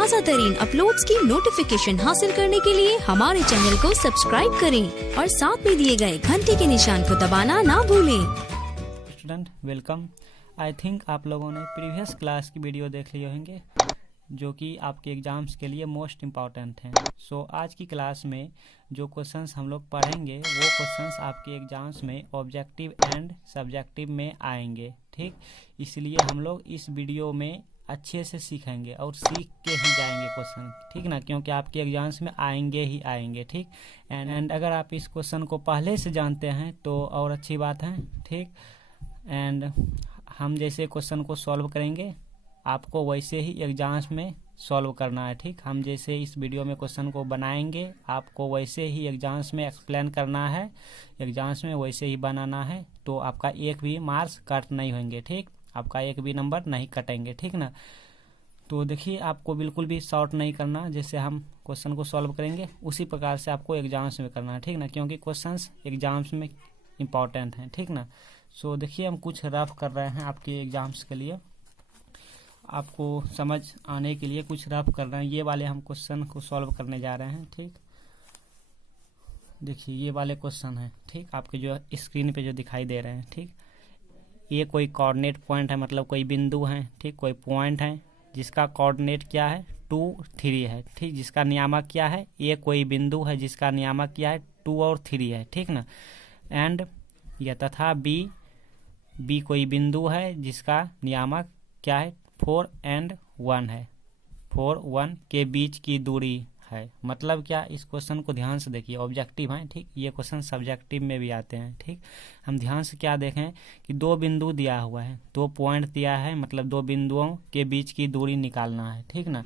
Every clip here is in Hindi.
ताज़ा तरीन अपलोड्स की नोटिफिकेशन हासिल करने के लिए हमारे चैनल को सब्सक्राइब करें और साथ में दिए गए घंटी के निशान को दबाना ना भूलें। Student welcome. आई थिंक आप लोगों ने प्रीवियस क्लास की वीडियो देख लिए होंगे जो कि आपके एग्ज़ाम्स के लिए मोस्ट इम्पॉर्टेंट हैं। सो आज की क्लास में जो क्वेश्चंस हम लोग पढ़ेंगे वो क्वेश्चंस आपके एग्ज़ाम्स में ऑब्जेक्टिव एंड सब्जेक्टिव में आएंगे, ठीक। इसलिए हम लोग इस वीडियो में अच्छे से सीखेंगे और सीख के ही जाएंगे क्वेश्चन, ठीक ना, क्योंकि आपके एग्ज़ाम्स में आएंगे ही आएंगे, ठीक। एंड अगर आप इस क्वेश्चन को पहले से जानते हैं तो और अच्छी बात है, ठीक। एंड हम जैसे क्वेश्चन को सॉल्व करेंगे आपको वैसे ही एग्ज़ाम्स में सॉल्व करना है, ठीक। हम जैसे इस वीडियो में क्वेश्चन को बनाएंगे आपको वैसे ही एग्ज़ाम्स में एक्सप्लेन करना है, एग्ज़ाम्स में वैसे ही बनाना है, तो आपका एक भी मार्क्स कट नहीं होंगे, ठीक। आपका एक भी नंबर नहीं कटेंगे, ठीक ना। तो देखिए आपको बिल्कुल भी शॉर्ट नहीं करना, जैसे हम क्वेश्चन को सॉल्व करेंगे उसी प्रकार से आपको एग्ज़ाम्स में करना है, ठीक ना, क्योंकि क्वेश्चंस एग्ज़ाम्स में इम्पॉर्टेंट हैं, ठीक ना। सो देखिए हम कुछ रफ कर रहे हैं आपके एग्ज़ाम्स के लिए, आपको समझ आने के लिए कुछ रफ कर रहे हैं। ये वाले हम क्वेश्चन को सॉल्व करने जा रहे हैं, ठीक। देखिए ये वाले क्वेश्चन हैं, ठीक, आपके जो स्क्रीन पे जो दिखाई दे रहे हैं, ठीक। ये कोई कोऑर्डिनेट पॉइंट है, मतलब कोई बिंदु है, ठीक, कोई पॉइंट है जिसका कोऑर्डिनेट क्या है 2, 3 है, ठीक। जिसका नियामक क्या है, ये कोई बिंदु है जिसका नियामक क्या है 2 और 3 है, ठीक ना। एंड यह तथा बी कोई बिंदु है जिसका नियामक क्या है 4 और 1 है, 4, 1 के बीच की दूरी है। मतलब क्या, इस क्वेश्चन को ध्यान से देखिए, ऑब्जेक्टिव है, ठीक। ये क्वेश्चन सब्जेक्टिव में भी आते हैं, ठीक। हम ध्यान से क्या देखें कि 2 बिंदु दिया हुआ है, 2 पॉइंट दिया है, मतलब 2 बिंदुओं के बीच की दूरी निकालना है, ठीक ना।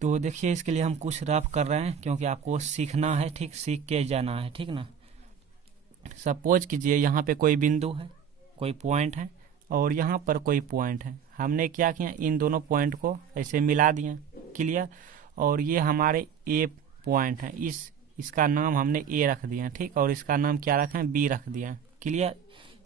तो देखिए इसके लिए हम कुछ रफ कर रहे हैं क्योंकि आपको सीखना है, ठीक, सीख के जाना है, ठीक ना। सपोज कीजिए यहाँ पे कोई बिंदु है, कोई पॉइंट है और यहाँ पर कोई पॉइंट है। हमने क्या किया, इन दोनों पॉइंट को ऐसे मिला दिया, क्लियर। और ये हमारे ए पॉइंट है, इसका नाम हमने ए रख दिया, ठीक। और इसका नाम क्या रखें, बी रख दिया, क्लियर।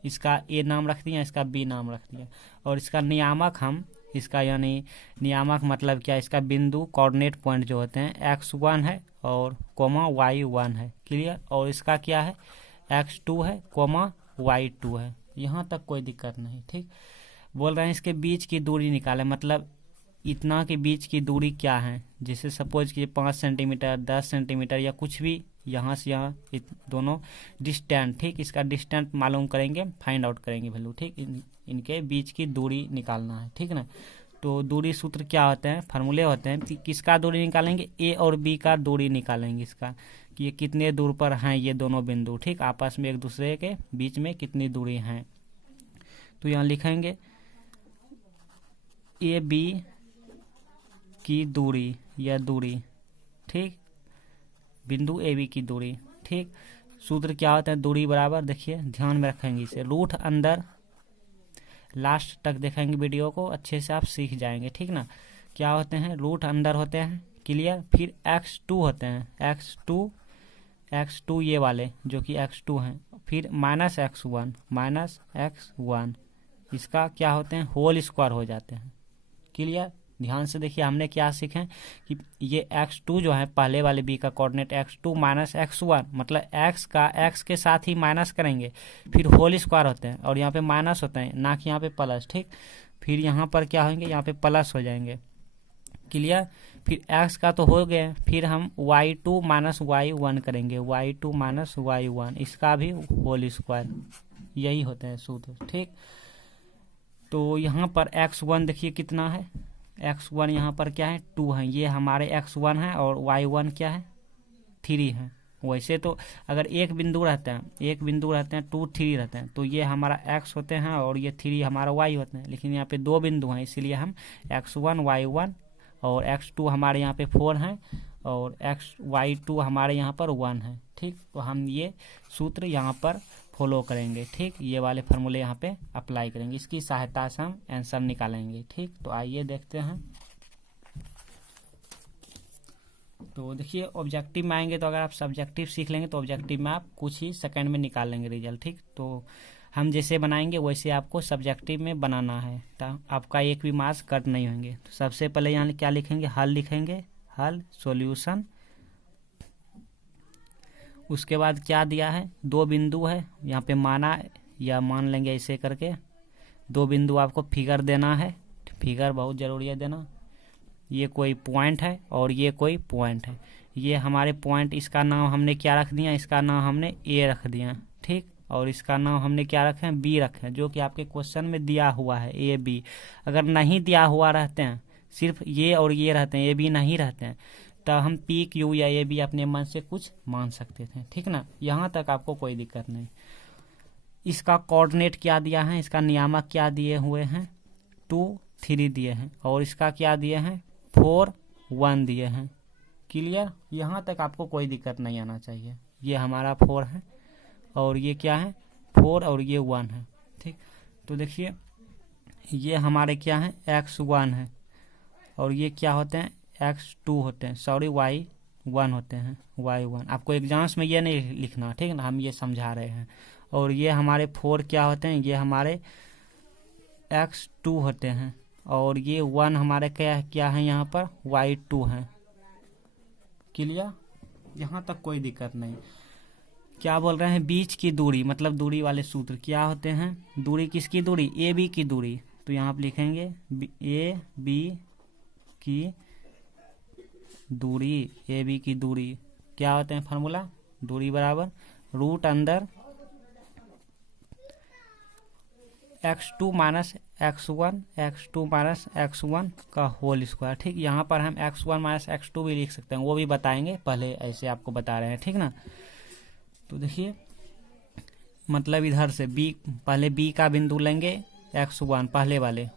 इसका ए नाम रख दिया, इसका बी नाम रख दिया। और इसका नियामक हम इसका यानी नियामक मतलब क्या, इसका बिंदु कोऑर्डिनेट पॉइंट जो होते हैं x1 है और कोमा y1 है, क्लियर। और इसका क्या है x2 है कोमा y2 है। यहाँ तक कोई दिक्कत नहीं, ठीक। बोल रहे हैं इसके बीच की दूरी निकालें, मतलब इतना के बीच की दूरी क्या है, जैसे सपोज कि 5 सेंटीमीटर 10 सेंटीमीटर या कुछ भी, यहाँ से यहाँ दोनों डिस्टेंट, ठीक। इसका डिस्टेंट मालूम करेंगे, फाइंड आउट करेंगे वैल्यू, ठीक। इनके बीच की दूरी निकालना है, ठीक ना। तो दूरी सूत्र क्या होते हैं, फार्मूले होते हैं कि किसका दूरी निकालेंगे, ए और बी का दूरी निकालेंगे, इसका कि ये कितने दूर पर हैं ये दोनों बिंदु, ठीक, आपस में एक दूसरे के बीच में कितनी दूरी हैं। तो यहाँ लिखेंगे ए बी की दूरी या दूरी, ठीक, बिंदु ए बी की दूरी, ठीक। सूत्र क्या होता है, दूरी बराबर, देखिए ध्यान में रखेंगे इसे, रूट अंदर, लास्ट तक देखेंगे वीडियो को अच्छे से आप सीख जाएंगे, ठीक ना। क्या होते हैं, रूट अंदर होते हैं, क्लियर। फिर x2 होते हैं, x2 ये वाले जो कि x2 हैं, फिर -x1 इसका क्या होते हैं, होल स्क्वायर हो जाते हैं, क्लियर। ध्यान से देखिए हमने क्या सीखे कि ये x2 जो है पहले वाले b का कोऑर्डिनेट x2 -x1, मतलब x के साथ ही माइनस करेंगे, फिर होल स्क्वायर होते हैं और यहाँ पे माइनस होते हैं, ना कि यहाँ पे प्लस, ठीक। फिर यहाँ पर क्या होंगे, यहाँ पे प्लस हो जाएंगे, क्लियर। फिर x का तो हो गया, फिर हम y2 -y1 करेंगे, y2 -y1, इसका भी होल स्क्वायर, यही होते हैं सूत्र, ठीक। तो यहाँ पर x1 देखिए कितना है, x1 यहाँ पर क्या है 2 है, ये हमारे x1 है और y1 क्या है 3 है। वैसे तो अगर एक बिंदु रहते हैं 2, 3 रहते हैं तो ये हमारा x होते हैं और ये 3 हमारा y होते हैं, लेकिन यहाँ पे 2 बिंदु हैं इसीलिए हम x1 y1 और x2 हमारे यहाँ पे 4 हैं और y2 हमारे यहाँ पर 1 है, ठीक। तो हम ये सूत्र यहाँ पर फॉलो करेंगे, ठीक। ये वाले फार्मूले यहाँ पे अप्लाई करेंगे, इसकी सहायता से हम आंसर निकालेंगे, ठीक। तो आइए देखते हैं। तो देखिए ऑब्जेक्टिव में आएंगे तो अगर आप सब्जेक्टिव सीख लेंगे तो ऑब्जेक्टिव में आप कुछ ही सेकंड में निकाल लेंगे रिजल्ट, ठीक। तो हम जैसे बनाएंगे वैसे आपको सब्जेक्टिव में बनाना है, तो आपका एक भी मार्क्स कट नहीं होंगे। तो सबसे पहले यहाँ क्या लिखेंगे, हल लिखेंगे, हल सॉल्यूशन। उसके बाद क्या दिया है, दो बिंदु है यहाँ पे माना या मान लेंगे ऐसे करके, दो बिंदु आपको फिगर देना है, फिगर बहुत ज़रूरी है देना। ये कोई पॉइंट है और ये कोई पॉइंट है, ये हमारे पॉइंट, इसका नाम हमने क्या रख दिया, इसका नाम हमने ए रख दिया, ठीक। और इसका नाम हमने क्या रखे हैं, बी रखे हैं, जो कि आपके क्वेश्चन में दिया हुआ है ए बी। अगर नहीं दिया हुआ रहते हैं, सिर्फ ये और ये रहते हैं, ए बी नहीं रहते हैं, तो हम पी क्यू या ए बी अपने मन से कुछ मान सकते थे, ठीक ना। यहाँ तक आपको कोई दिक्कत नहीं। इसका कोऑर्डिनेट क्या दिया है, इसका नियामक क्या दिए हुए हैं, 2 3 दिए हैं, और इसका क्या दिए हैं, 4 1 दिए हैं। क्लियर, यहाँ तक आपको कोई दिक्कत नहीं आना चाहिए। ये हमारा 4 है और ये क्या है, 4 और ये 1 है, ठीक। तो देखिए ये हमारे क्या है, x1 है और ये क्या होते हैं, x2 होते हैं, सॉरी y1 होते हैं, y1। आपको एग्जाम्स में ये नहीं लिखना, ठीक है ना, हम ये समझा रहे हैं। और ये हमारे 4 क्या होते हैं, ये हमारे x2 होते हैं, और ये 1 हमारे क्या है यहाँ पर, y2 है। क्लियर, यहाँ तक कोई दिक्कत नहीं। क्या बोल रहे हैं, बीच की दूरी, मतलब दूरी वाले सूत्र क्या होते हैं, दूरी किसकी दूरी, ए बी की दूरी। तो यहाँ आप लिखेंगे ए बी की दूरी, ए बी की दूरी क्या होते हैं, फार्मूला, दूरी बराबर रूट अंदर x2 माइनस x1 का होल स्क्वायर, ठीक। यहाँ पर हम x1 माइनस x2 भी लिख सकते हैं, वो भी बताएंगे, पहले ऐसे आपको बता रहे हैं, ठीक ना। तो देखिए मतलब इधर से b, पहले b का बिंदु लेंगे x1 पहले वाले,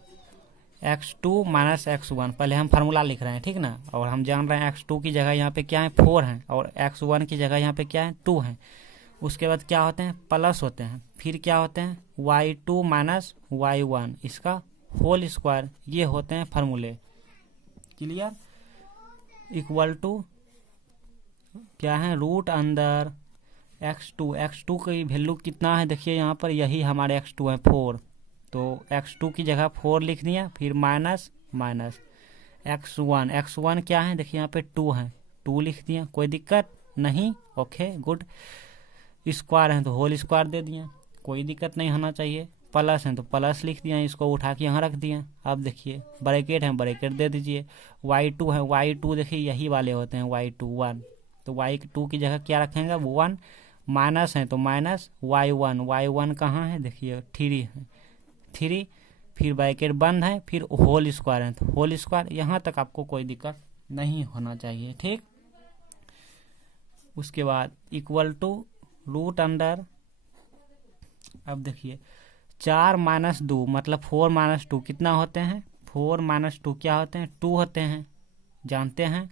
x2 माइनस x1, पहले हम फार्मूला लिख रहे हैं, ठीक ना। और हम जान रहे हैं x2 की जगह यहाँ पे क्या है, 4 है, और x1 की जगह यहाँ पे क्या है, 2 है। उसके बाद क्या होते हैं, प्लस होते हैं, फिर क्या होते हैं, y2 माइनस y1, इसका होल स्क्वायर, ये होते हैं फार्मूले। क्लियर, इक्वल टू क्या है, रूट अंदर x2 की वैल्यू कितना है, देखिए यहाँ पर यही हमारे x2 है 4, तो x2 की जगह 4 लिख दिया, फिर माइनस माइनस x1 क्या है, देखिए यहाँ पे 2 है, 2 लिख दिया, कोई दिक्कत नहीं, ओके गुड। स्क्वायर है तो होल स्क्वायर दे दिया, कोई दिक्कत नहीं होना चाहिए। प्लस है तो प्लस लिख दिया, इसको उठा के यहाँ रख दिया। अब देखिए ब्रैकेट है, ब्रैकेट दे दीजिए। y2 है, y2 देखिए यही वाले होते हैं, y2 1, तो y2 की जगह क्या रखेंगे, 1, माइनस है तो माइनस y1 कहाँ है, देखिए 3 है, 3, फिर ब्रैकेट बंद है, फिर होल स्क्वायर है तो होल स्क्वायर। यहाँ तक आपको कोई दिक्कत नहीं होना चाहिए, ठीक। उसके बाद इक्वल टू रूट अंडर, अब देखिए 4 माइनस 2 मतलब 4 माइनस 2 कितना होते हैं, 4 माइनस 2 क्या होते हैं, 2 होते हैं, जानते हैं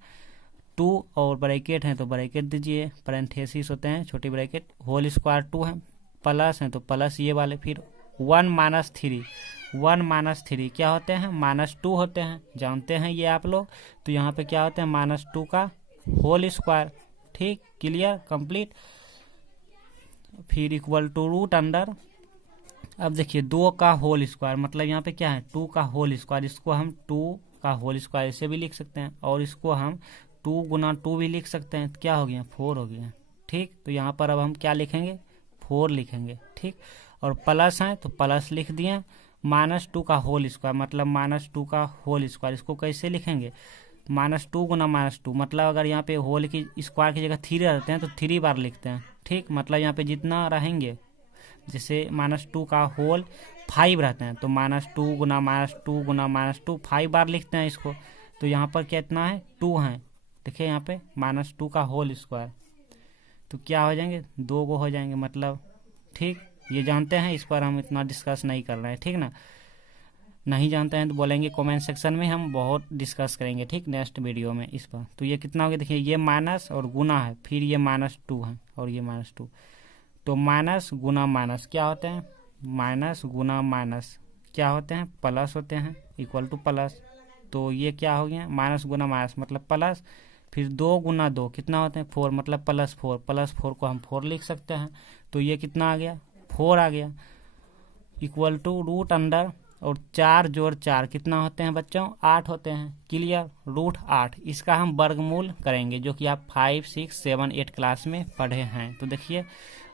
2, और ब्रैकेट है तो ब्रैकेट दीजिए, पैरेंथेसिस होते हैं, छोटी ब्रैकेट, होल स्क्वायर 2 है, प्लस है तो प्लस ये वाले, फिर 1 माइनस 3 क्या होते हैं, -2 होते हैं, जानते हैं ये आप लोग। तो यहाँ पे क्या होते हैं, -2 का होल स्क्वायर, ठीक। Clear, complete. फिर इक्वल टू रूट अंडर, अब देखिए 2 का होल स्क्वायर मतलब यहाँ पे क्या है, 2 का होल स्क्वायर, इसको हम 2 का होल स्क्वायर ऐसे भी लिख सकते हैं, और इसको हम 2 गुना 2 भी लिख सकते हैं, क्या हो गया, 4 हो गया, ठीक। तो यहाँ पर अब हम क्या लिखेंगे, 4 लिखेंगे, ठीक। और प्लस है तो प्लस लिख दिए, -2 का होल स्क्वायर मतलब -2 का होल स्क्वायर, इसको कैसे लिखेंगे, -2 गुना -2 मतलब अगर यहाँ पे होल की स्क्वायर की जगह 3 रहते हैं तो 3 बार लिखते हैं, ठीक। मतलब यहाँ पे जितना रहेंगे, जैसे -2 का होल 5 रहते हैं तो -2 गुना -2 गुना -2 5 बार लिखते हैं इसको। तो यहाँ पर कितना है, 2 है, देखिए यहाँ पे -2 का होल स्क्वायर, तो क्या हो जाएंगे, 2 को हो जाएंगे मतलब, ठीक। ये जानते हैं, इस पर हम इतना डिस्कस नहीं कर रहे हैं, ठीक ना। नहीं जानते हैं तो बोलेंगे कमेंट सेक्शन में, हम बहुत डिस्कस करेंगे, ठीक, नेक्स्ट वीडियो में इस पर। तो ये कितना हो गया, देखिए ये माइनस और गुना है, फिर ये -2 है और ये -2, तो माइनस गुना माइनस क्या होते हैं, माइनस गुना माइनस क्या होते हैं, प्लस होते हैं, इक्वल टू प्लस। तो ये क्या हो गया, माइनस गुना माइनस मतलब प्लस, फिर 2 गुना 2 कितना होते हैं, 4 मतलब +4, +4 को हम 4 लिख सकते हैं। तो ये कितना आ गया, 4 आ गया। इक्वल टू रूट अंडर और 4 जोड़ 4 कितना होते हैं बच्चों? 8 होते हैं। क्लियर? रूट 8 इसका हम वर्गमूल करेंगे, जो कि आप 5, 6, 7, 8 क्लास में पढ़े हैं। तो देखिए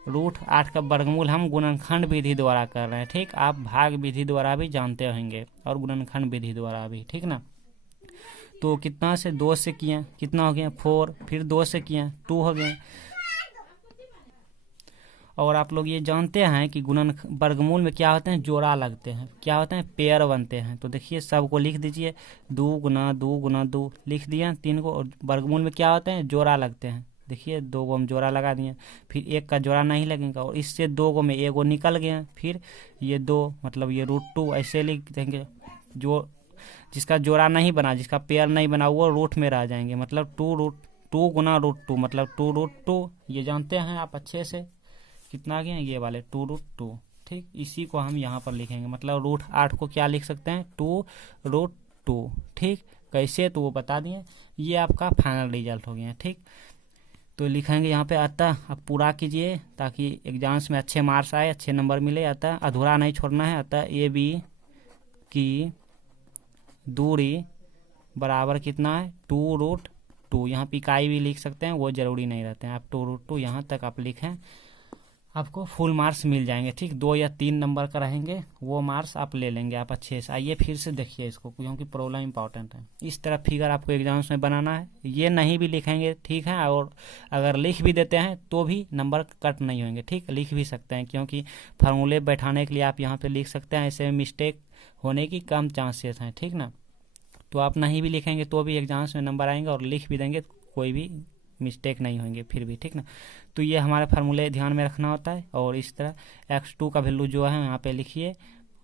रूट 8 का वर्गमूल हम गुणनखंड विधि द्वारा कर रहे हैं। ठीक, आप भाग विधि द्वारा भी जानते होंगे और गुणनखंड विधि द्वारा भी। ठीक ना? तो कितना से 2 से किए, कितना हो गया? 4, फिर 2 से किए 2 हो गए। और आप लोग ये जानते हैं कि गुणन वर्गमूल में क्या होते हैं? जोड़ा लगते हैं। क्या होते हैं? पेयर बनते हैं। तो देखिए सबको लिख दीजिए, 2 गुना 2 गुना 2 लिख दिया 3 को। और वर्गमूल में क्या होते हैं? जोड़ा लगते हैं। देखिए 2 को हम जोड़ा लगा दिए, फिर 1 का जोड़ा नहीं लगेगा और इससे 2 को में 1 को निकल गया। फिर ये 2 मतलब ये रूट 2 ऐसे लिख देंगे। जो जिसका जोड़ा नहीं बना, जिसका पेयर नहीं बना, वो रूट में रह जाएंगे। मतलब 2 गुना रूट 2 मतलब 2 रूट 2। ये जानते हैं आप अच्छे से। कितना आ गया? ये वाले 2 रूट 2। ठीक, इसी को हम यहाँ पर लिखेंगे। मतलब रूट 8 को क्या लिख सकते हैं? 2 रूट 2। ठीक, कैसे? तो वो बता दिए। ये आपका फाइनल रिजल्ट हो गया। ठीक, तो लिखेंगे यहाँ पे। अतः अब पूरा कीजिए ताकि एग्जाम्स में अच्छे मार्क्स आए, अच्छे नंबर मिले। अतः अधूरा नहीं छोड़ना है। अतः ए बी की दूरी बराबर कितना है? 2 रूट 2। यहाँ पे इकाई भी लिख सकते हैं, वो जरूरी नहीं रहते हैं। आप 2 रूट 2 यहाँ तक आप लिखें, आपको फुल मार्क्स मिल जाएंगे। ठीक, 2 या 3 नंबर का रहेंगे, वो मार्क्स आप ले लेंगे आप अच्छे से। आइए फिर से देखिए इसको, क्योंकि प्रॉब्लम इंपॉर्टेंट है। इस तरह फिगर आपको एग्जाम्स में बनाना है। ये नहीं भी लिखेंगे ठीक है, और अगर लिख भी देते हैं तो भी नंबर कट नहीं होंगे। ठीक, लिख भी सकते हैं, क्योंकि फार्मूले बैठाने के लिए आप यहाँ पे लिख सकते हैं। ऐसे मिस्टेक होने की कम चांसेस हैं। ठीक ना? तो आप नहीं भी लिखेंगे तो भी एग्जाम्स में नंबर आएंगे, और लिख भी देंगे कोई भी मिस्टेक नहीं होंगे फिर भी। ठीक ना? तो ये हमारे फार्मूले ध्यान में रखना होता है। और इस तरह x2 का वैल्यू जो है यहाँ पे लिखिए,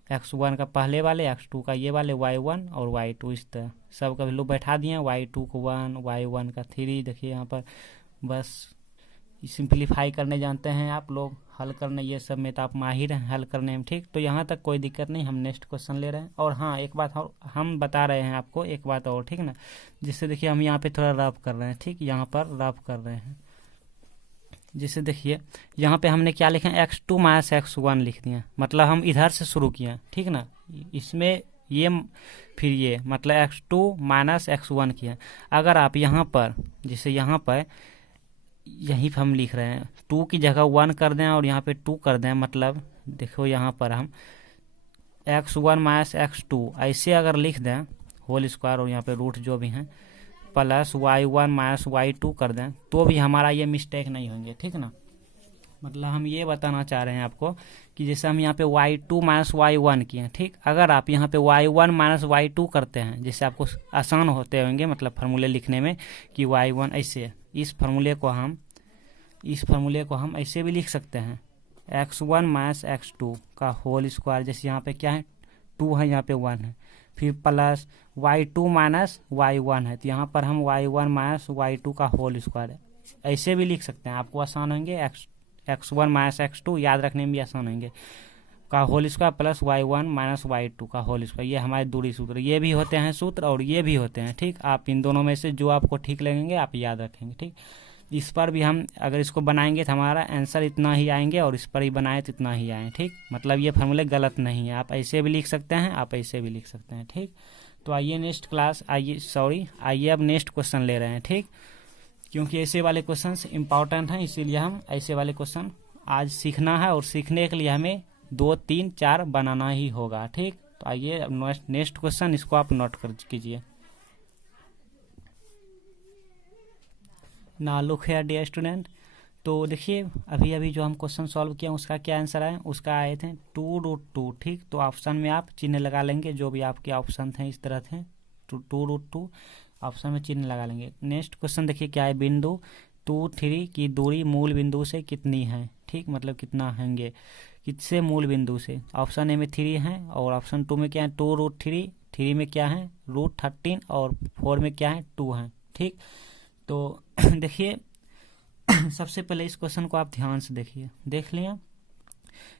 x1 का पहले वाले, x2 का ये वाले, y1 और y2, इस तरह सब का वैल्यू बैठा दिए। y2 को 1, y1 का 3। देखिए यहाँ पर बस सिंप्लीफाई करने जानते हैं आप लोग, हल करने ये सब में तो आप माहिर हैं हल करने में। ठीक, तो यहाँ तक कोई दिक्कत नहीं। हम नेक्स्ट क्वेश्चन ले रहे हैं। और हाँ, एक बात और हम बता रहे हैं आपको, एक बात और। ठीक ना? जिससे देखिए हम यहाँ पे थोड़ा रफ कर रहे हैं। ठीक, यहाँ पर रफ कर रहे हैं। जिससे देखिए यहाँ पे हमने क्या लिखा है? x2 माइनस x1 लिख दिया। मतलब हम इधर से शुरू किया। ठीक ना? इसमें ये फिर ये मतलब x2 माइनस x1 किया। अगर आप यहाँ पर जैसे यहाँ पर यहीं पर हम लिख रहे हैं, 2 की जगह 1 कर दें और यहाँ पे 2 कर दें। मतलब देखो यहाँ पर हम x1 माइनस x2 ऐसे अगर लिख दें होल स्क्वायर, और यहाँ पे रूट जो भी हैं, प्लस y1 माइनस y2 कर दें, तो भी हमारा ये मिस्टेक नहीं होंगे। ठीक ना? मतलब हम ये बताना चाह रहे हैं आपको कि जैसे हम यहाँ पे y2 माइनस y1 किए हैं। ठीक, अगर आप यहाँ पे y1 माइनस y2 करते हैं, जैसे आपको आसान होते होंगे मतलब फार्मूले लिखने में कि y1 ऐसे, इस फार्मूले को हम ऐसे भी लिख सकते हैं, x1 माइनस x2 का होल स्क्वायर। जैसे यहाँ पे क्या है? 2 है, यहाँ पे 1 है, फिर प्लस y2 माइनस y1 है, तो यहाँ पर हम y1 माइनस y2 का होल स्क्वायर है ऐसे भी लिख सकते हैं। आपको आसान होंगे। x1 माइनस x2 याद रखने में भी आसान होंगे, का whole square plus y1 minus y2 का होल स्क्वायर। ये हमारे दूरी सूत्र, ये भी होते हैं सूत्र और ये भी होते हैं। ठीक, आप इन दोनों में से जो आपको ठीक लगेंगे आप याद रखेंगे। ठीक, इस पर भी हम अगर इसको बनाएंगे तो हमारा आंसर इतना ही आएंगे, और इस पर ही बनाए तो इतना ही आए। ठीक, मतलब ये फार्मूले गलत नहीं है। आप ऐसे भी लिख सकते हैं, आप ऐसे भी लिख सकते हैं। ठीक, तो आइए नेक्स्ट क्लास, आइए अब नेक्स्ट क्वेश्चन ले रहे हैं। ठीक, क्योंकि ऐसे वाले क्वेश्चन इंपॉर्टेंट हैं, इसीलिए हम ऐसे वाले क्वेश्चन आज सीखना है, और सीखने के लिए हमें 2, 3, 4 बनाना ही होगा। ठीक, तो आइए नेक्स्ट क्वेश्चन, इसको आप नोट कर कीजिए। ना लुक है डियर स्टूडेंट। तो देखिए अभी अभी जो हम क्वेश्चन सॉल्व किया उसका क्या आंसर आया? उसका आए थे 2 रूट 2। ठीक, तो ऑप्शन में आप चिन्ह लगा लेंगे, जो भी आपके ऑप्शन थे इस तरह थे, 2 रूट 2 ऑप्शन में चिन्ह लगा लेंगे। नेक्स्ट क्वेश्चन देखिए क्या है? बिंदु 2, 3 की दूरी मूल बिंदु से कितनी है? ठीक, मतलब कितना होंगे, किससे? मूल बिंदु से। ऑप्शन ए में 3 है, और ऑप्शन 2 में क्या है? 2 रूट 3, 3 में क्या है? रूट 13, और 4 में क्या है? 2 है। ठीक, तो देखिए सबसे पहले इस क्वेश्चन को आप ध्यान से देखिए। देख लिया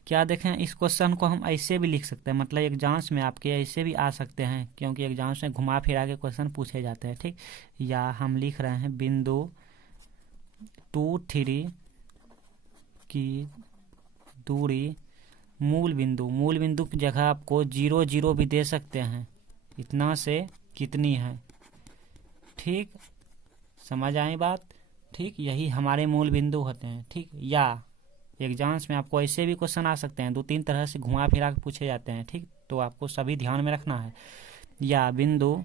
क्या? देखें, इस क्वेश्चन को हम ऐसे भी लिख सकते हैं, मतलब एग्जाम्स में आपके ऐसे भी आ सकते हैं, क्योंकि एग्जाम्स में घुमा फिरा के क्वेश्चन पूछे जाते हैं। ठीक, या हम लिख रहे हैं बिंदु 2, 3 की दूरी मूल बिंदु की जगह आपको 0 0 भी दे सकते हैं, इतना से कितनी है। ठीक, समझ आई बात। ठीक, यही हमारे मूल बिंदु होते हैं। ठीक, या एग्जाम्स में आपको ऐसे भी क्वेश्चन आ सकते हैं, 2-3 तरह से घुमा फिरा के पूछे जाते हैं। ठीक, तो आपको सभी ध्यान में रखना है। या बिंदु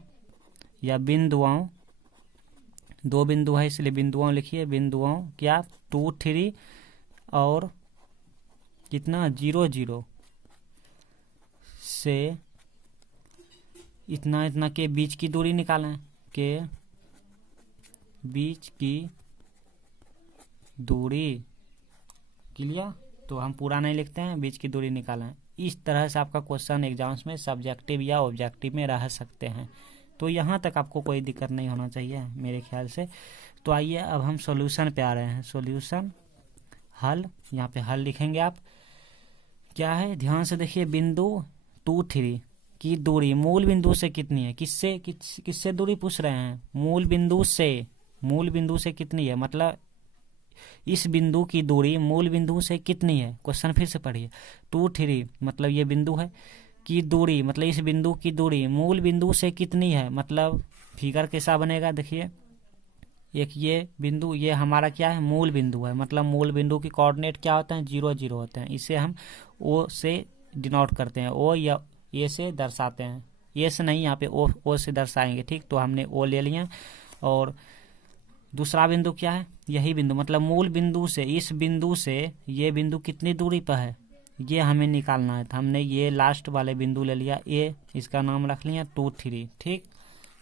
या बिंदुओं, 2 बिंदु है इसलिए बिंदुओं लिखिए। बिंदुओं क्या 2 3 और कितना 0 0 से इतना इतना के बीच की दूरी निकालें, के बीच की दूरी। क्लियर? तो हम पूरा नहीं लिखते हैं, बीच की दूरी निकालें। इस तरह से आपका क्वेश्चन एग्जाम्स में सब्जेक्टिव या ऑब्जेक्टिव में रह सकते हैं। तो यहाँ तक आपको कोई दिक्कत नहीं होना चाहिए मेरे ख्याल से। तो आइए अब हम सॉल्यूशन पे आ रहे हैं। सॉल्यूशन, हल, यहाँ पे हल लिखेंगे आप। क्या है, ध्यान से देखिए। बिंदु 2 3 की दूरी मूल बिंदु से कितनी है? किससे दूरी पूछ रहे हैं? मूल बिंदु से कितनी है, मतलब इस बिंदु की दूरी मूल बिंदु से कितनी है। क्वेश्चन फिर से पढ़िए। 2 3 मतलब ये बिंदु है, की दूरी मतलब इस बिंदु की दूरी मूल बिंदु से कितनी है, मतलब फिगर कैसा बनेगा देखिए। एक ये बिंदु, ये हमारा क्या है, मूल बिंदु है, मतलब मूल बिंदु की कोऑर्डिनेट क्या होते हैं, 0 0 होते हैं। इसे हम ओ से डिनोट करते हैं, ओ या ए से दर्शाते हैं। ए से नहीं, यहाँ पे ओ से दर्शाएंगे। ठीक, तो हमने ओ ले लिया। और दूसरा बिंदु क्या है, यही बिंदु, मतलब मूल बिंदु से इस बिंदु से ये बिंदु कितनी दूरी पर है, ये हमें निकालना है। तो हमने ये लास्ट वाले बिंदु ले लिया, ए, इसका नाम रख लिया 2 3। ठीक,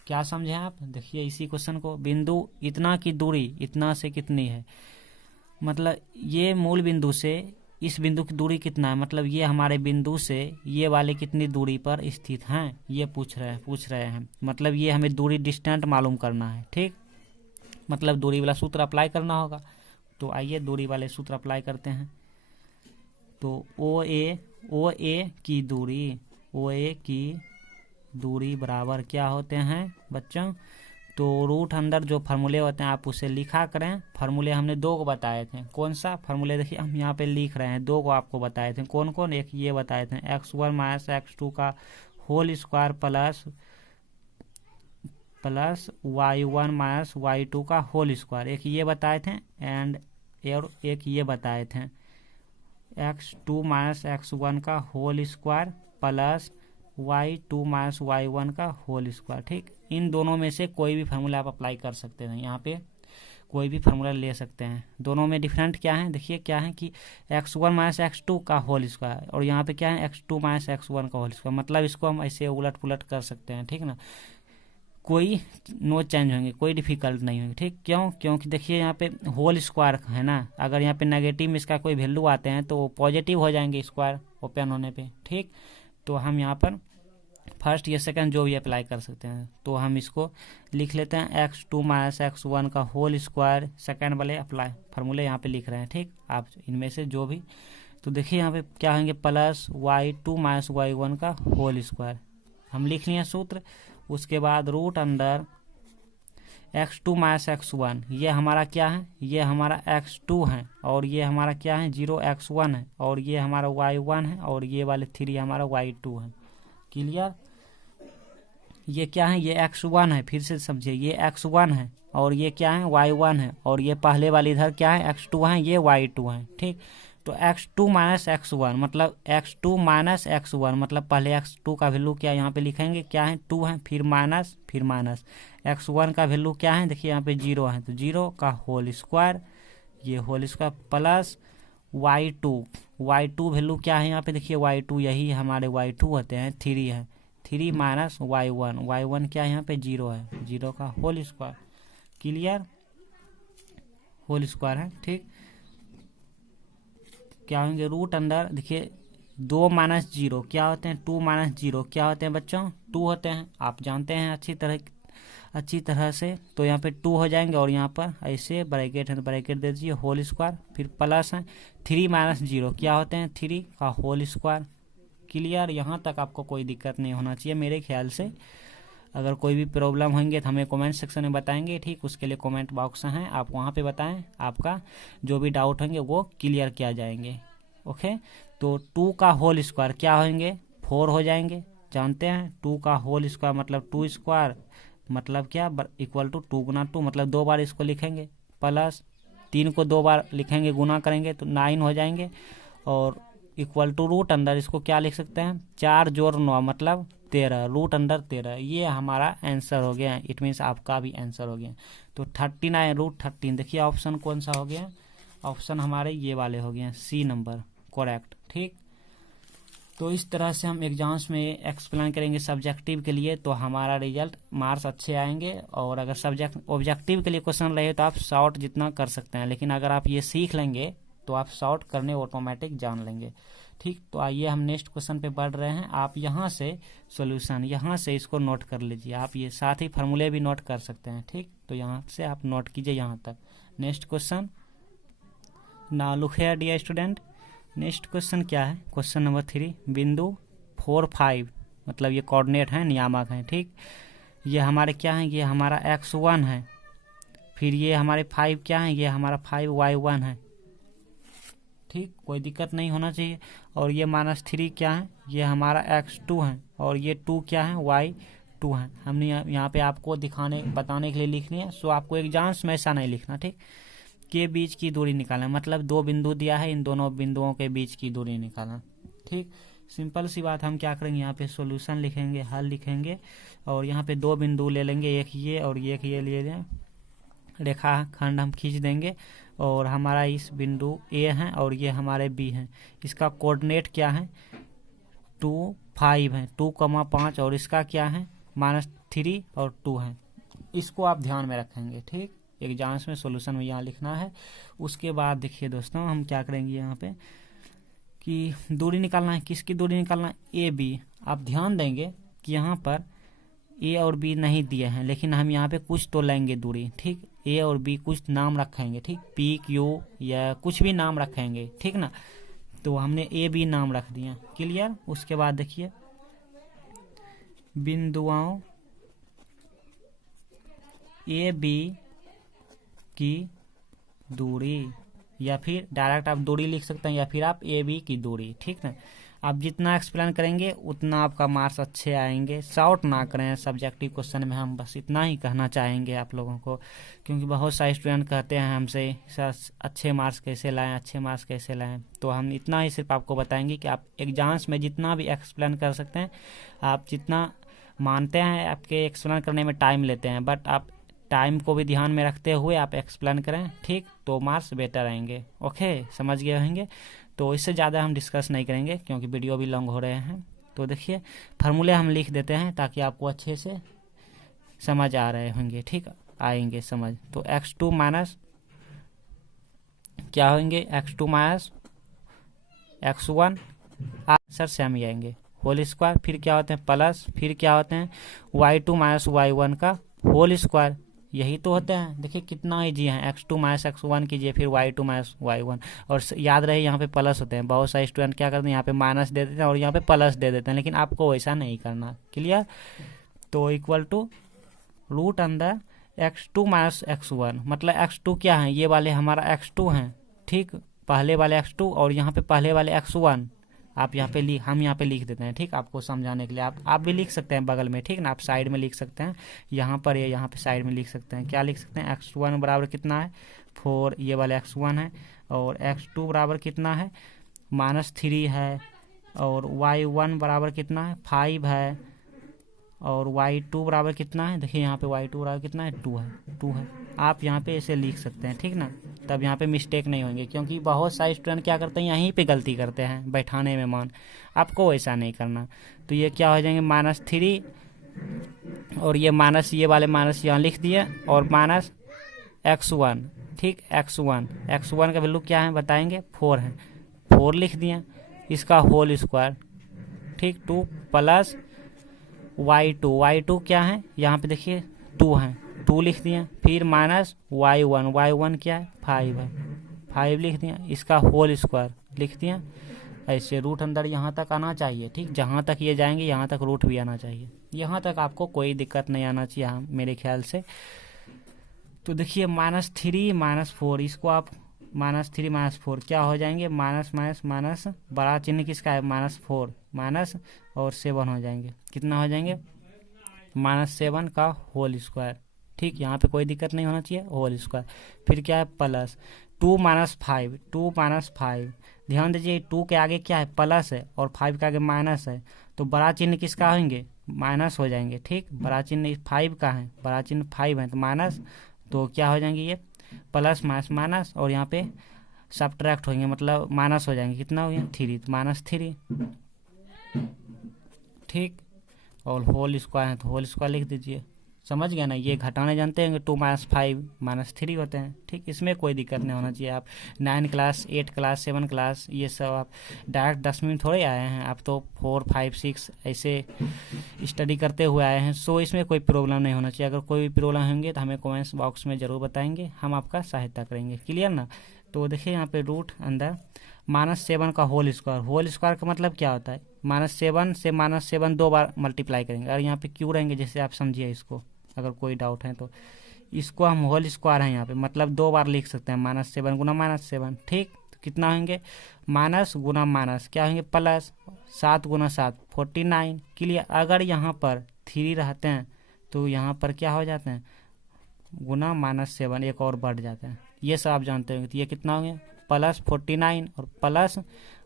क्या समझे आप? देखिए इसी क्वेश्चन को, बिंदु इतना की दूरी इतना से कितनी है, मतलब ये मूल बिंदु से इस बिंदु की दूरी कितना है, मतलब ये हमारे बिंदु से ये वाले कितनी दूरी पर स्थित हैं, ये पूछ रहे हैं। मतलब ये हमें दूरी डिस्टेंट मालूम करना है। ठीक, मतलब दूरी वाला सूत्र अप्लाई करना होगा। तो आइए दूरी वाले सूत्र अप्लाई करते हैं। तो ओ ए की दूरी बराबर क्या होते हैं बच्चों? तो रूट अंदर जो फार्मूले होते हैं आप उसे लिखा करें। फार्मूले हमने 2 को बताए थे। कौन सा फार्मूले? देखिए हम यहाँ पे लिख रहे हैं, 2 को आपको बताए थे। कौन कौन? एक ये बताए थे, x1 माइनस x2 का whole square plus y1 minus y2 का होल स्क्वायर, एक ये बताए थे। और एक ये बताए थे, x2 माइनस x1 का whole square plus y2 minus y1 का होल स्क्वायर। ठीक, इन दोनों में से कोई भी फार्मूला आप अप्लाई कर सकते हैं, यहाँ पे कोई भी फार्मूला ले सकते हैं। दोनों में डिफरेंट क्या है देखिए, क्या है कि x1 माइनस x2 का होल स्क्वायर और यहाँ पे क्या है x2 माइनस x1 का होल स्क्वायर, मतलब इसको हम ऐसे उलट पुलट कर सकते हैं। ठीक ना, कोई नो चेंज होंगे, कोई डिफिकल्ट नहीं होंगे। ठीक, क्यों? क्योंकि देखिए यहाँ पे होल स्क्वायर है ना, अगर यहाँ पे नेगेटिव में इसका कोई वैल्यू आते हैं तो वो पॉजिटिव हो जाएंगे स्क्वायर ओपन होने पे। ठीक, तो हम यहाँ पर फर्स्ट या सेकंड जो भी अप्लाई कर सकते हैं। तो हम इसको लिख लेते हैं x2 माइनस x1 का होल स्क्वायर, सेकंड वाले अप्लाई फार्मूले यहाँ पे लिख रहे हैं। ठीक, आप इनमें से जो भी, तो देखिए यहाँ पे क्या होंगे, प्लस y2 माइनस y1 का होल स्क्वायर, हम लिख लिए सूत्र। उसके बाद root under x2 minus x1, ये हमारा क्या है, ये हमारा x2 है और ये हमारा क्या है 0 x1 है और ये हमारा y1 है और ये वाले 3 हमारा y2 है। क्लियर? ये क्या है, ये x1 है, फिर से समझिए, ये x1 है और ये क्या है y1 है और ये पहले वाली इधर क्या है x2 है, ये y2 है। ठीक, तो x2 माइनस x1 मतलब x2 माइनस x1 मतलब पहले x2 का वैल्यू क्या यहाँ पे लिखेंगे, क्या है 2 है, फिर माइनस x1 का वैल्यू क्या है, देखिए यहाँ पे 0 है, तो 0 का होल स्क्वायर, ये whole square plus y2 value क्या है यहाँ पे, देखिए y2 यही हमारे y2 होते हैं, 3 है, 3 माइनस y1 क्या है यहाँ पे 0 है, 0 का whole square. Clear? Whole square है। ठीक, क्या होंगे रूट अंडर, देखिए 2 माइनस 0 क्या होते हैं, 2 माइनस 0 क्या होते हैं बच्चों, 2 होते हैं, आप जानते हैं अच्छी तरह से। तो यहाँ पे 2 हो जाएंगे और यहाँ पर ऐसे ब्रैकेट है तो ब्रैकेट दे दीजिए, होल स्क्वायर, फिर प्लस है 3 माइनस 0 क्या होते हैं, 3 का होल स्क्वायर। क्लियर? यहाँ तक आपको कोई दिक्कत नहीं होना चाहिए मेरे ख्याल से। अगर कोई भी प्रॉब्लम होंगे तो हमें कमेंट सेक्शन में बताएंगे। ठीक, उसके लिए कमेंट बॉक्स हैं, आप वहाँ पे बताएं, आपका जो भी डाउट होंगे वो क्लियर किया जाएंगे। ओके, तो 2 का होल स्क्वायर क्या होंगे, 4 हो जाएंगे। जानते हैं 2 का होल स्क्वायर मतलब 2 स्क्वायर मतलब क्या, इक्वल टू 2 गुना 2 मतलब 2 बार इसको लिखेंगे, प्लस 3 को 2 बार लिखेंगे, गुना करेंगे तो 9 हो जाएंगे, और इक्वल टू रूट अंडर इसको क्या लिख सकते हैं, 4 जोड़ 9 मतलब 13, रूट अंडर 13। ये हमारा आंसर हो गया। इट मीन्स आपका भी आंसर हो गया। तो 39 रूट 13। देखिए ऑप्शन कौन सा हो गया, ऑप्शन हमारे ये वाले हो गए, सी नंबर करेक्ट। ठीक, तो इस तरह से हम एग्जाम्स में एक्सप्लेन करेंगे सब्जेक्टिव के लिए, तो हमारा रिजल्ट मार्क्स अच्छे आएंगे। और अगर सब्जेक्ट ऑब्जेक्टिव के लिए क्वेश्चन रहे तो आप शॉर्ट जितना कर सकते हैं, लेकिन अगर आप ये सीख लेंगे तो आप शॉर्ट करने ऑटोमेटिक जान लेंगे। ठीक, तो आइए हम नेक्स्ट क्वेश्चन पे बढ़ रहे हैं। आप यहाँ से सॉल्यूशन यहाँ से इसको नोट कर लीजिए, आप ये साथ ही फार्मूले भी नोट कर सकते हैं। ठीक, तो यहाँ से आप नोट कीजिए यहाँ तक। Next question, now look here dear student. Next question क्या है, क्वेश्चन नंबर 3, बिंदु 4, 5 मतलब ये कोऑर्डिनेट है, नियामक है। ठीक, ये हमारे क्या है, ये हमारा x1 है, फिर ये हमारे 5 क्या है, ये हमारा 5y1 है। ठीक, कोई दिक्कत नहीं होना चाहिए। और ये -3 क्या है, ये हमारा x2 है, और ये 2 क्या है, y2 है। हमने यहाँ पे आपको बताने के लिए लिख लिया। सो आपको एग्जाम्स में ऐसा नहीं लिखना। ठीक, के बीच की दूरी निकालना, मतलब 2 बिंदु दिया है, इन दोनों बिंदुओं के बीच की दूरी निकालना। ठीक, सिंपल सी बात। हम क्या करेंगे, यहाँ पे सॉल्यूशन लिखेंगे, हल लिखेंगे, और यहाँ पे 2 बिंदु ले लेंगे, एक ये और एक ये ले लें, रेखा खंड हम खींच देंगे, और हमारा इस बिंदु ए है और ये हमारे बी हैं। इसका कोऑर्डिनेट क्या है, 2, 5 है, 2,5, और इसका क्या है -3 और 2 है। इसको आप ध्यान में रखेंगे। ठीक, एग्जाम्स में सॉल्यूशन में यहाँ लिखना है। उसके बाद देखिए दोस्तों, हम क्या करेंगे यहाँ पे कि दूरी निकालना है। किसकी दूरी निकालना है, ए बी। आप ध्यान देंगे कि यहाँ पर ए और बी नहीं दिए हैं, लेकिन हम यहाँ पे कुछ तो लेंगे दूरी। ठीक, ए और बी कुछ नाम रखेंगे। ठीक, पी क्यू या कुछ भी नाम रखेंगे। ठीक ना, तो हमने ए बी नाम रख दिया। क्लियर। उसके बाद देखिए बिंदुओं ए बी की दूरी, या फिर डायरेक्ट आप दूरी लिख सकते हैं, या फिर आप ए बी की दूरी। ठीक ना, आप जितना एक्सप्लेन करेंगे उतना आपका मार्क्स अच्छे आएंगे। शॉर्ट ना करें सब्जेक्टिव क्वेश्चन में, हम बस इतना ही कहना चाहेंगे आप लोगों को, क्योंकि बहुत सारे स्टूडेंट कहते हैं हमसे सर अच्छे मार्क्स कैसे लाएं, अच्छे मार्क्स कैसे लाएं। तो हम इतना ही सिर्फ आपको बताएंगे कि आप एग्जाम्स में जितना भी एक्सप्लेन कर सकते हैं, आप जितना मानते हैं आपके एक्सप्लेन करने में टाइम लेते हैं, बट आप टाइम को भी ध्यान में रखते हुए आप एक्सप्लेन करें। ठीक, तो मार्क्स बेटर आएंगे। ओके, समझ गए होंगे। तो इससे ज़्यादा हम डिस्कस नहीं करेंगे क्योंकि वीडियो भी लॉन्ग हो रहे हैं। तो देखिए फार्मूले हम लिख देते हैं ताकि आपको अच्छे से समझ आ रहे होंगे। ठीक, आएंगे समझ। तो x2 माइनस क्या होंगे, x2 minus x1 answer same ही आएंगे, होल स्क्वायर। फिर क्या होते हैं प्लस, फिर क्या होते हैं y2 माइनस y1 का होल स्क्वायर। यही तो होते हैं। देखिए कितना ईजी है, x2 माइनस x1 कीजिए, फिर y2 माइनस y1। और याद रहे यहाँ पे प्लस होते हैं। बहुत सारे स्टूडेंट क्या करते हैं, यहाँ पे माइनस दे देते हैं और यहाँ पे प्लस दे देते हैं, लेकिन आपको वैसा नहीं करना। क्लियर। तो इक्वल टू रूट अंदर x2 माइनस x1, मतलब x2 क्या है, ये वाले हमारा x2 हैं। ठीक, पहले वाले x2 और यहाँ पे पहले वाले x1 आप यहाँ पे हम यहाँ पे लिख देते हैं। ठीक, आपको समझाने के लिए आप भी लिख सकते हैं बगल में। ठीक ना, आप साइड में लिख सकते हैं, यहाँ पर या यहाँ पे साइड में लिख सकते हैं। क्या लिख सकते हैं, x1 बराबर कितना है 4, ये वाले x1 है, और x2 बराबर कितना है -3 है, और y1 बराबर कितना है 5 है, और y2 बराबर कितना है, देखिए यहाँ पे y2 बराबर कितना है 2 है। आप यहाँ पे ऐसे लिख सकते हैं। ठीक ना, तब यहाँ पे मिस्टेक नहीं होंगे, क्योंकि बहुत सारे स्टूडेंट क्या करते हैं यहीं पे गलती करते हैं बैठाने में मान। आपको ऐसा नहीं करना। तो ये क्या हो जाएंगे -3, और ये माइनस, ये वाले माइनस यहाँ लिख दिए, और माइनस x1। ठीक, x1 का वैल्यू क्या है बताएंगे, 4 है, 4 लिख दिए, इसका होल स्क्वायर। ठीक, 2 प्लस y2 क्या है, यहाँ पे देखिए 2 है, 2 लिख दिया, फिर माइनस y1 क्या है 5 है, 5 लिख दिया, इसका होल स्क्वायर लिख दिया। ऐसे रूट अंदर यहाँ तक आना चाहिए। ठीक, जहाँ तक ये जाएंगे यहाँ तक रूट भी आना चाहिए। यहाँ तक आपको कोई दिक्कत नहीं आना चाहिए, हाँ मेरे ख्याल से। तो देखिए -3 -4 इसको आप -3 -4 क्या हो जाएंगे, माइनस माइनस माइनस, बड़ा चिन्ह किसका है, -4 माइनस और 7 हो जाएंगे, कितना हो जाएंगे, -7 का होल स्क्वायर। ठीक, यहाँ पे कोई दिक्कत नहीं होना चाहिए, होल स्क्वायर। फिर क्या है, प्लस 2 -5, 2 -5, ध्यान दीजिए 2 के आगे क्या है, प्लस है और 5 के आगे माइनस है, तो बड़ा चिन्ह किसका होंगे, माइनस हो जाएंगे। ठीक, बड़ा चिन्ह 5 का है, बड़ा चिन्ह 5 है तो माइनस, तो क्या हो जाएंगे ये प्लस माइनस माइनस, और यहाँ पे सब्ट्रैक्ट होंगे मतलब माइनस हो जाएंगे, कितना हो गया 3, तो -3। ठीक, और होल स्क्वायर है तो होल स्क्वायर लिख दीजिए, समझ गया ना। ये घटाने जानते हैं 2 -5 -3 होते हैं। ठीक, इसमें कोई दिक्कत नहीं होना चाहिए। आप 9 क्लास 8 क्लास 7 क्लास ये सब आप डायरेक्ट 10 मिनट थोड़े आए हैं, आप तो 4 5 6 ऐसे स्टडी करते हुए आए हैं। सो इसमें कोई प्रॉब्लम नहीं होना चाहिए। अगर कोई भी प्रॉब्लम होंगे तो हमें कमेंट्स बॉक्स में ज़रूर बताएंगे, हम आपका सहायता करेंगे। क्लियर ना। तो देखिए यहाँ पे रूट अंदर -7 का होल स्क्वायर, होल स्क्वायर का मतलब क्या होता है, -7 से -7 2 बार मल्टीप्लाई करेंगे, और यहाँ पे क्यों रहेंगे जैसे आप समझिए इसको, अगर कोई डाउट है तो इसको हम होल स्क्वायर है यहाँ पे मतलब 2 बार लिख सकते हैं, -7 गुना -7। ठीक, तो कितना होंगे, माइनस गुना माइनस क्या होंगे, प्लस 7 गुना 7 49। क्लियर। अगर यहाँ पर 3 रहते हैं तो यहाँ पर क्या हो जाते हैं, गुना -7 एक और बढ़ जाते हैं, ये सब आप जानते होंगे। तो ये कितना हो गया, प्लस 49 और प्लस,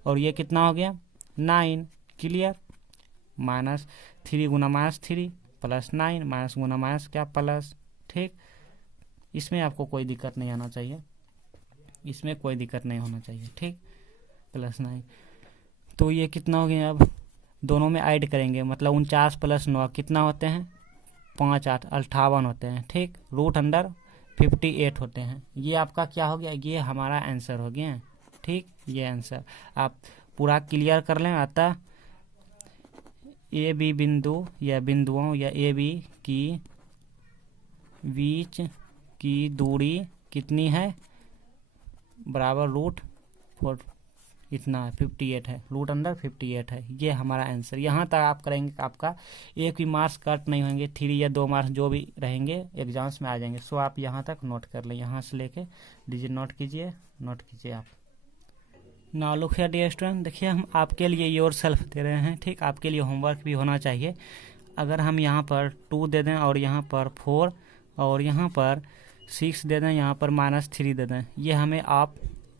और ये कितना हो गया 9। क्लियर। -3 गुना -3 प्लस 9, माइनस गुना माइनस क्या प्लस। ठीक, इसमें आपको कोई दिक्कत नहीं आना चाहिए, इसमें कोई दिक्कत नहीं होना चाहिए। ठीक, +9, तो ये कितना हो गया, अब दोनों में ऐड करेंगे मतलब 49 + 9 कितना होते हैं, 5 8 58 होते हैं। ठीक, रूट अंडर 58 होते हैं। ये आपका क्या हो गया, ये हमारा आंसर हो गया। ठीक, ये आंसर आप पूरा क्लियर कर लें। अतः ए बी बिंदु या बिंदुओं या ए बी की बीच की दूरी कितनी है, बराबर √4, इतना है 58 है, रूट अंडर 58 है। ये हमारा आंसर। यहाँ तक आप करेंगे, आपका एक भी मार्क्स कट नहीं होंगे, 3 या 2 मार्क्स जो भी रहेंगे एग्जाम्स में आ जाएंगे। सो आप यहाँ तक नोट कर लें, यहाँ से लेके डिजिट नोट कीजिए आप। Now look here dear student, देखिए हम आपके लिए योर सेल्फ दे रहे हैं। ठीक, आपके लिए होमवर्क भी होना चाहिए। अगर हम यहाँ पर 2 दे दें और यहाँ पर 4 और यहाँ पर 6 दे दें, यहाँ पर -3 दे दें,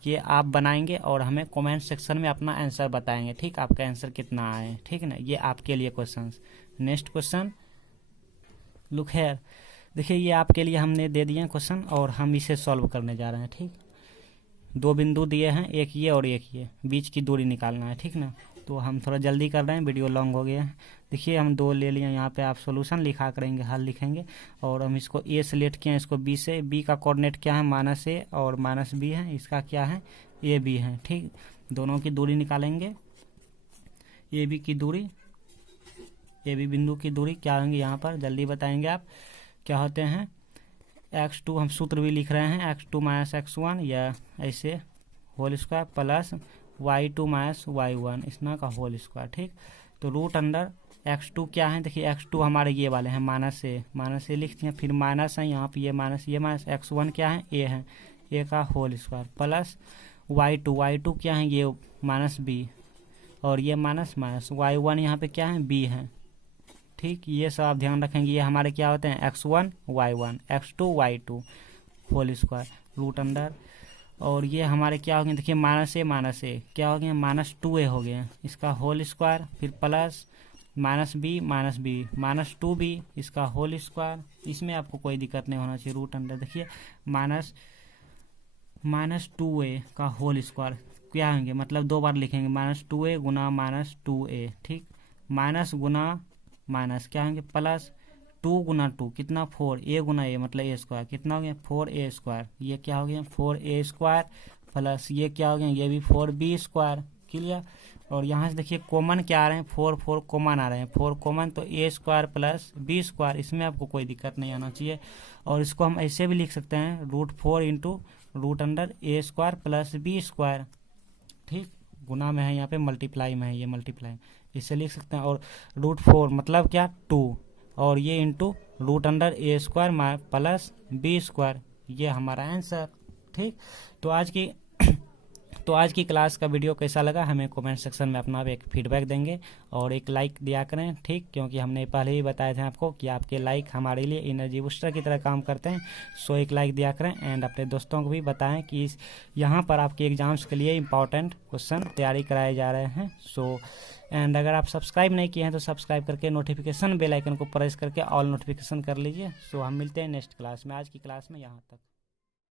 ये आप बनाएंगे और हमें कमेंट सेक्शन में अपना आंसर बताएंगे। ठीक, आपका आंसर कितना आए। ठीक है ना, ये आपके लिए question. Next question, look here, देखिए ये आपके लिए हमने दे दिए क्वेश्चन और हम इसे सॉल्व करने जा रहे हैं। ठीक, 2 बिंदु दिए हैं, एक ये और एक ये, बीच की दूरी निकालना है। ठीक ना, तो हम थोड़ा जल्दी कर रहे हैं, वीडियो लॉन्ग हो गया है। देखिए हम 2 ले लिए, यहाँ पे आप सॉल्यूशन लिखा करेंगे, हल लिखेंगे, और हम इसको ए से लेट किए हैं, इसको बी से, बी का कोऑर्डिनेट क्या है -a और -b है, इसका क्या है ए बी है। ठीक, दोनों की दूरी निकालेंगे, ए बी की दूरी, ए बी बिंदु की दूरी क्या होंगी, यहाँ पर जल्दी बताएंगे आप क्या होते हैं। x2 हम सूत्र भी लिख रहे हैं, x2 - x1 या ऐसे whole square plus y2 - y1 इसना का होल स्क्वायर। ठीक, तो रूट अंडर x2 क्या है, देखिए x2 हमारे ये वाले हैं -a लिख दिए, फिर माइनस है यहाँ पे ये माइनस x1 क्या है a है, a का होल स्क्वायर प्लस y2 क्या है ये -b और ये माइनस y1 यहाँ पे क्या है b है। ठीक, ये सब आप ध्यान रखेंगे, ये हमारे क्या होते हैं x1 y1 x2 y2 whole square root under, और ये हमारे क्या हो गए, देखिए -a क्या हो गया -2a हो गया, इसका होल स्क्वायर, फिर प्लस -b -2b इसका होल स्क्वायर। इसमें आपको कोई दिक्कत नहीं होना चाहिए। रूट अंडर देखिए -2a का होल स्क्वायर क्या होंगे, मतलब 2 बार लिखेंगे, -2a गुना -2a। ठीक, माइनस गुना माइनस क्या होंगे प्लस 2 गुना 2 कितना 4, a गुना a मतलब a स्क्वायर कितना हो गया 4a स्क्वायर, ये क्या हो गया 4a स्क्वायर प्लस ये क्या हो गया ये भी 4b स्क्वायर। क्लियर। और यहाँ से देखिए कॉमन क्या आ रहे हैं 4 कॉमन आ रहे हैं, 4 कॉमन तो a square plus b square, इसमें आपको कोई दिक्कत नहीं आना चाहिए। और इसको हम ऐसे भी लिख सकते हैं √4 into root under a square plus b square. ठीक, गुना में है यहाँ पे, मल्टीप्लाई में है, ये मल्टीप्लाई इससे लिख सकते हैं। और √4 मतलब क्या 2 और ये into root under a square plus b square, ये हमारा आंसर। ठीक। तो आज की क्लास का वीडियो कैसा लगा हमें कमेंट सेक्शन में अपना एक फीडबैक देंगे और एक लाइक दिया करें, ठीक, क्योंकि हमने पहले ही बताए थे आपको कि आपके लाइक हमारे लिए एनर्जी बूस्टर की तरह काम करते हैं। सो एक लाइक दिया करें एंड अपने दोस्तों को भी बताएं कि यहाँ पर आपके एग्जाम्स के लिए इंपॉर्टेंट क्वेश्चन तैयारी कराए जा रहे हैं। सो एंड अगर आप सब्सक्राइब नहीं किए हैं तो सब्सक्राइब करके नोटिफिकेशन बेल आइकन को प्रेस करके ऑल नोटिफिकेशन कर लीजिए। सो हम मिलते हैं नेक्स्ट क्लास में। आज की क्लास में यहाँ तक।